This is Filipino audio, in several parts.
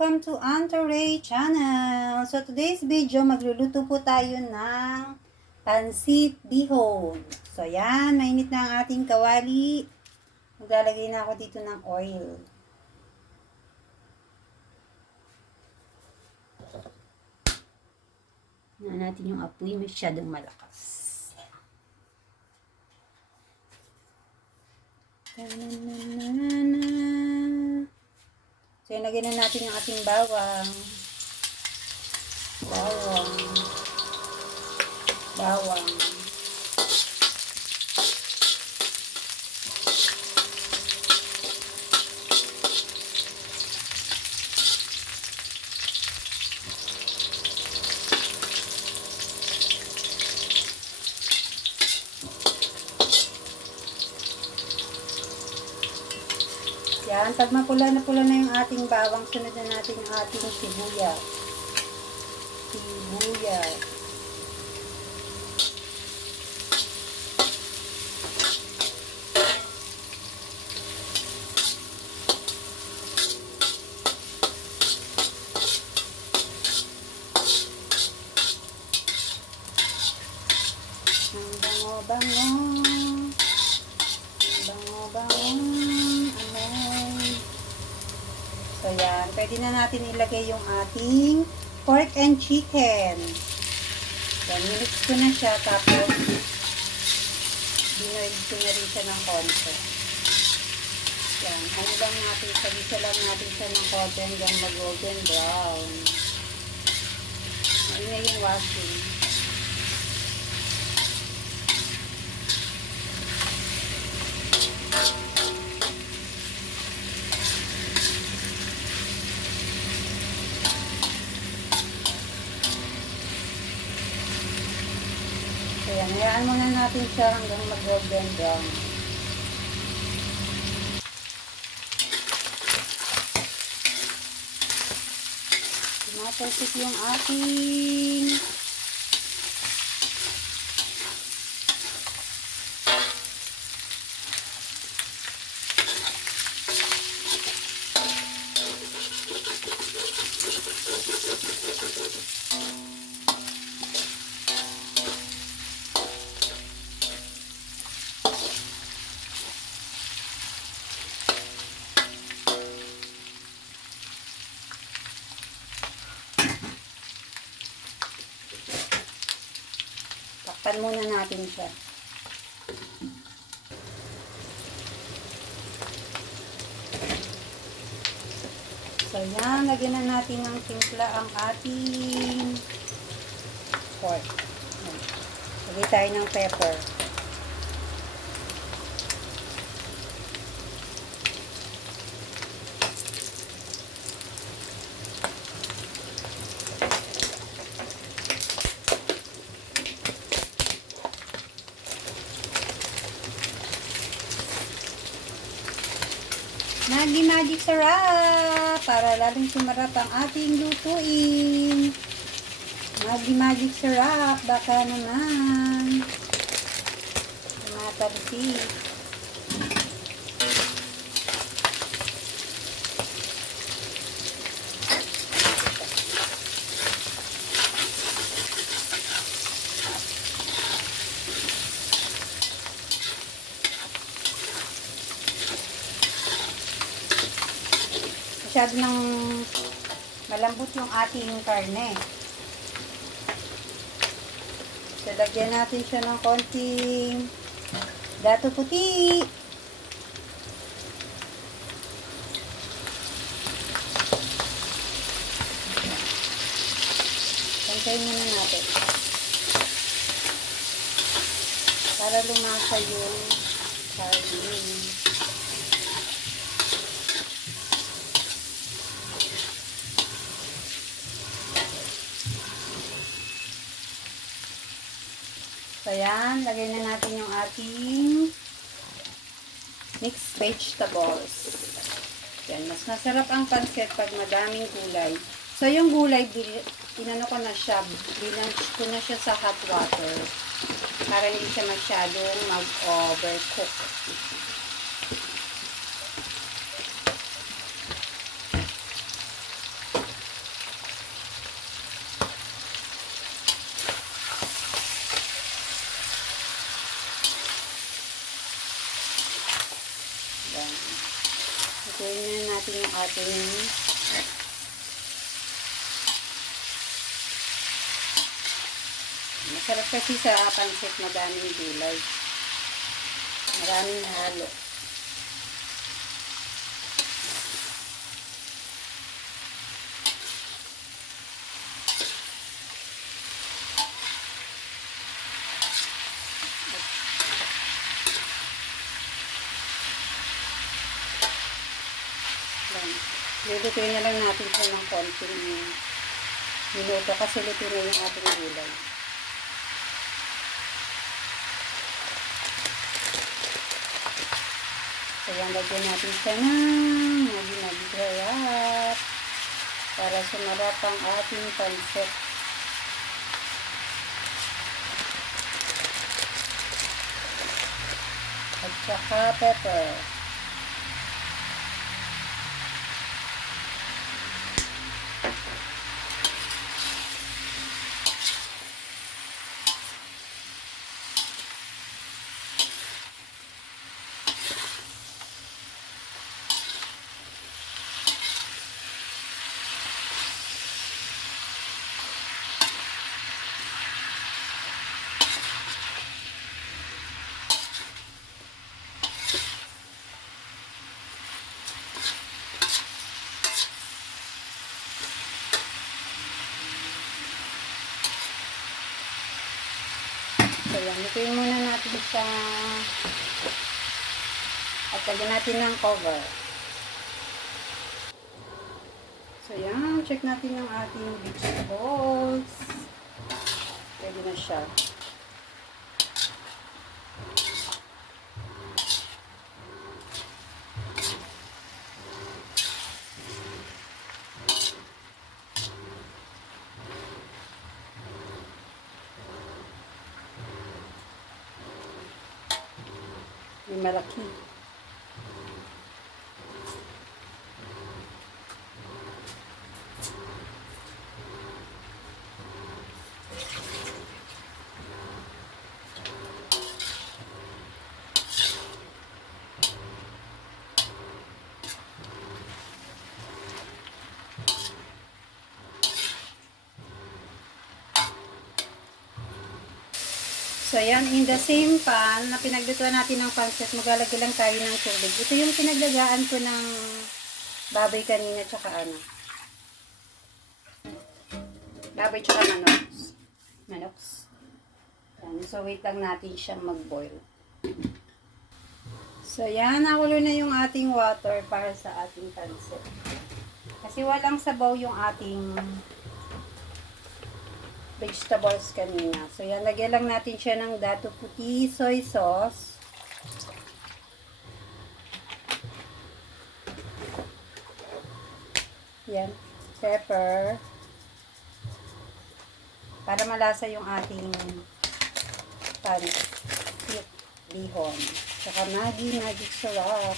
Welcome to Antaray channel. So today's video, magluluto po tayo ng pansit bihon. So yan, mainit na ang ating kawali. Maglalagay na ako dito ng oil. Na natin yung apoy masyadong malakas. So, ilagay na natin yung ating bawang. Bawang. Yan, pag mapula na yung ating bawang, sunod na natin yung ating sibuyas. Ang bango-bango. So yan, pwede na natin ilagay yung ating pork and chicken. Yan, minix ko na siya, tapos binoil ko na rin siya ng konti. Yan, ano lang natin, sagisa lang natin siya ng konti hanggang mag-golden brown. Ayun na yung washing. Ayan, hayaan muna natin siya hanggang mag-golden brown. Tumatalsik yung ating takpan muna natin siya. So yan, lagyan na natin ng timpla ang ating pork. Lagay tayo ng pepper. Magic sarap! Para lalong sumarap ang ating lutuin. Magic sarap! Baka naman. Tumatalsik. Masyado nang malambot yung ating karne. So, lagyan natin siya ng konting dato puti. Pantayin muna natin. Para lumasa yung karne. So, yan. Lagay na natin yung ating mixed vegetables. Yan. Mas masarap ang pansit pag madaming gulay. So, yung gulay, inano ko na siya, binanch ko na siya sa hot water para hindi siya masyadong mag-overcook. Lutuin na natin yung ating masarap kasi sa pancit madaming gulay. Maraming halo. Lulutuin na lang natin siya ng konting minuto kasi luto na yung ating gulay. Kaya lagyan natin siya ng magic para sumarap ang ating pancit. At saka pepper. So yan, lutuin muna natin siya at lagyan natin ng cover. So yan, check natin yung ating vegetables. Pwede na siya. May malaki. So, yan, in the same pan na pinaglutuan natin ng pancit, maglalagay lang tayo ng tubig. Ito yung pinaglagaan ko ng baboy kanina, tsaka ano. Baboy tsaka manoks. Yan. So, wait lang natin siyang mag-boil. So, yan, nakulo na yung ating water para sa ating pancit. Kasi walang sabaw yung ating vegetables kanina. So, yan. Lagyan lang natin siya ng dato puti, soy sauce. Yan. Pepper. Para malasa yung ating pancit bihon. Saka magic sarap.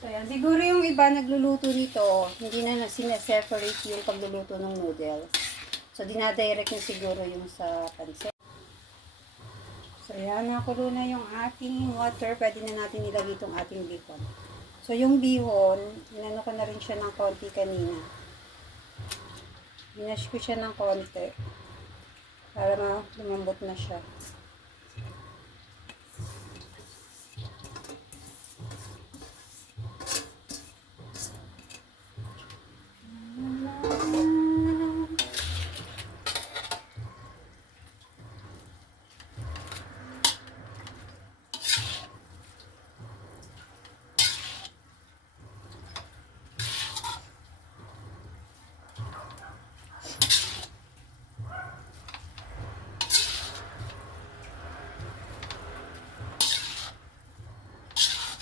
So, yan. Siguro yung iba nagluluto nito, hindi na sineseparate yung pagluluto ng noodles. So, dinadirect na siguro yung sa pancit. So, yan. Nakulo na yung ating water. Pwede na natin ilagay itong ating bihon. So, yung bihon, inano ko na rin siya ng konti kanina. Binash ko siya ng konti. Para lumambot na siya.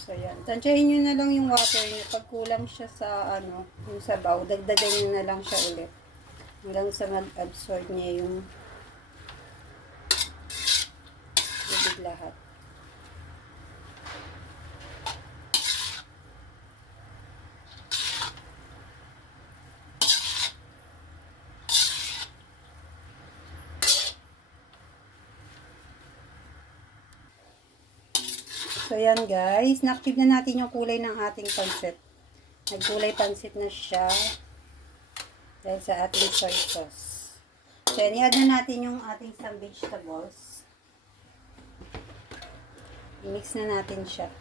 So, yan. Tansyahin nyo na lang yung water nyo. Pag kulang siya sa, yung sabaw, dagdagan nyo na lang siya ulit. Hanggang sa mag-absorb niya yung tubig lahat. So, yan guys. Na-active na natin yung kulay ng ating pansit. Nagkulay pansit na siya. Dahil sa ating soy sauce. So, yan. I-add na natin yung ating some vegetables. I-mix na natin siya.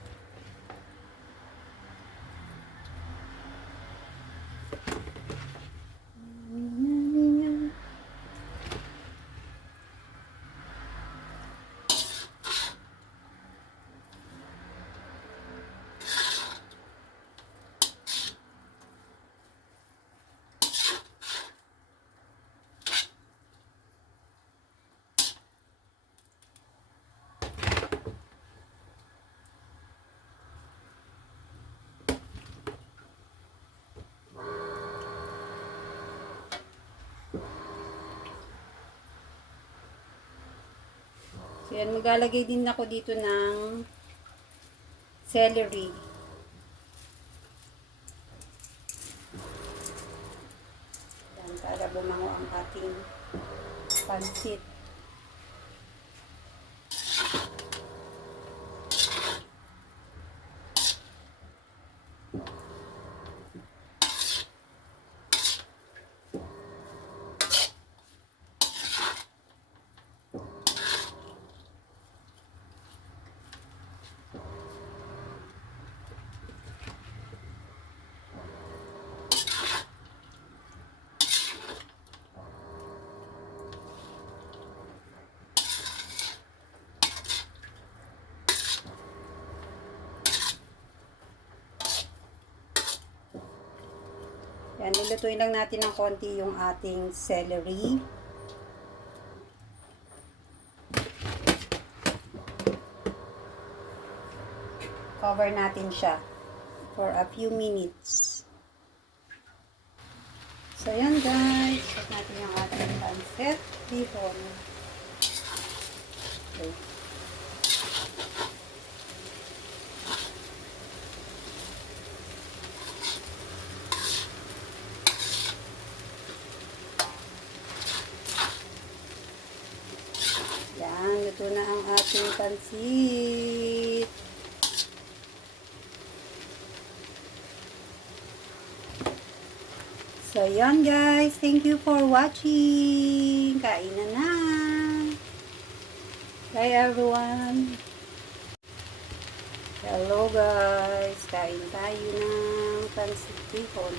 So, yan, maglalagay din ako dito ng celery. Yan, para bumango ang ating pansit. Yan, nilutuin lang natin ng konti yung ating celery. Cover natin siya for a few minutes. So, yan guys. Set natin yung ating pancit bihon. Okay. Yan, luto na ang ating pansit. So, yan guys. Thank you for watching. Kain na na. Bye everyone. Hello guys. Kain tayo ng pansit bihon.